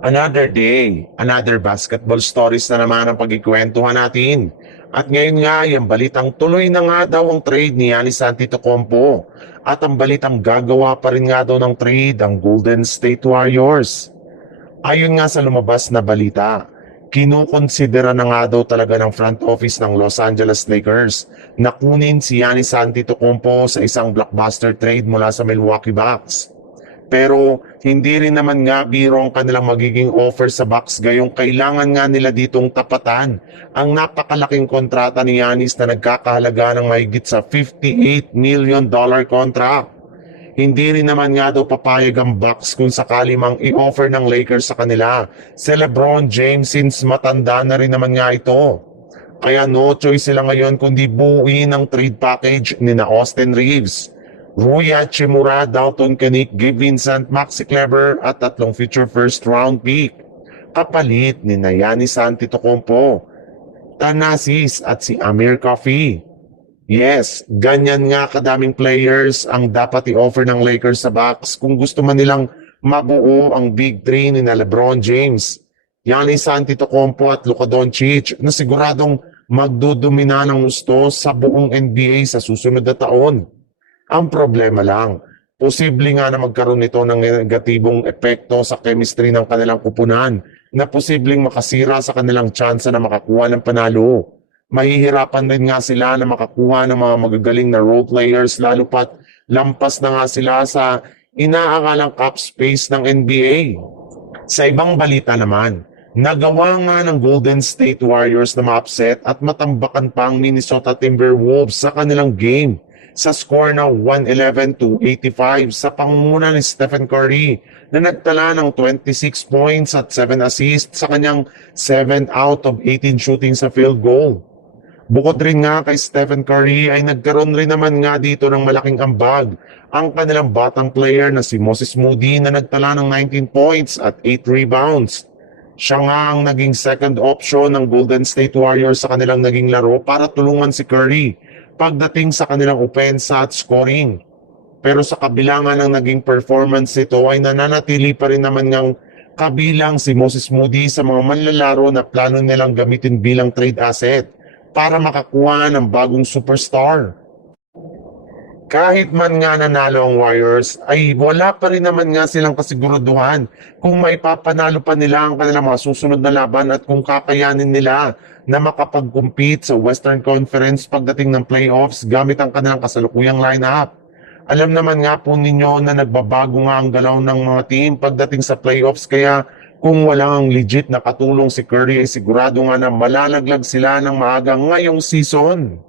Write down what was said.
Another day, another basketball stories na naman ang pagkikwentuhan natin. At ngayon nga, yung balitang tuloy na nga daw ang trade ni Giannis Antetokounmpo. At ang balitang gagawa pa rin nga daw ng trade ang Golden State Warriors. Ayon nga sa lumabas na balita, kinukonsidera na nga daw talaga ng front office ng Los Angeles Lakers na kunin si Giannis Antetokounmpo sa isang blockbuster trade mula sa Milwaukee Bucks. Pero hindi rin naman nga biro ang kanilang magiging offer sa Bucks gayong kailangan nga nila ditong tapatan ang napakalaking kontrata ni Giannis na nagkakahalaga ng mahigit sa $58 million contract. Hindi rin naman nga daw papayag ang Bucks kung sakali mang i-offer ng Lakers sa kanila si LeBron James since matanda na rin naman nga ito. Kaya no choice sila ngayon kundi buuin ang trade package ni na Austin Reeves, Rui Hachimura, Dalton Kenick, Gabe Vincent, Maxi Kleber at 3 future first round pick. Kapalit ni Giannis Antetokounmpo, Thanasis at si Amir Coffey. Yes, ganyan nga kadaming players ang dapat i-offer ng Lakers sa Bucks kung gusto man nilang mabuo ang Big Three ni na LeBron James, Giannis Antetokounmpo at Luka Doncic na siguradong magdudumina ng gusto sa buong NBA sa susunod na taon. Ang problema lang, posible nga na magkaroon nito ng negatibong epekto sa chemistry ng kanilang kupunan na posibleng makasira sa kanilang tsansa na makakuha ng panalo. Mahihirapan din nga sila na makakuha ng mga magagaling na role players lalo pat lampas na nga sila sa inaakalang cap space ng NBA. Sa ibang balita naman, nagawa nga ng Golden State Warriors na ma-upset at matambakan pa ang Minnesota Timberwolves sa kanilang game sa score na 111-85 sa pangunguna ni Stephen Curry na nagtala ng 26 points at 7 assists sa kanyang 7 out of 18 shooting sa field goal. Bukod rin nga kay Stephen Curry ay nagkaroon rin naman nga dito ng malaking ambag ang kanilang batang player na si Moses Moody na nagtala ng 19 points at 8 rebounds. Siya nga ang naging second option ng Golden State Warriors sa kanilang naging laro para tulungan si Curry pagdating sa kanilang opensa at scoring. Pero sa kabila nga ng naging performance ito ay nananatili pa rin naman ngang kabilang si Moses Moody sa mga manlalaro na plano nilang gamitin bilang trade asset para makakuha ng bagong superstar. Kahit man nga nanalo ang Warriors, ay wala pa rin naman nga silang kasiguraduhan kung maipapanalo pa nila ang kanilang mga susunod na laban at kung kakayanin nila na makapag-compete sa Western Conference pagdating ng playoffs gamit ang kanilang kasalukuyang lineup. Alam naman nga po ninyo na nagbabago nga ang galaw ng mga team pagdating sa playoffs kaya kung walang legit na katulong si Curry ay sigurado nga na malalaglag sila ng maaga ngayong season.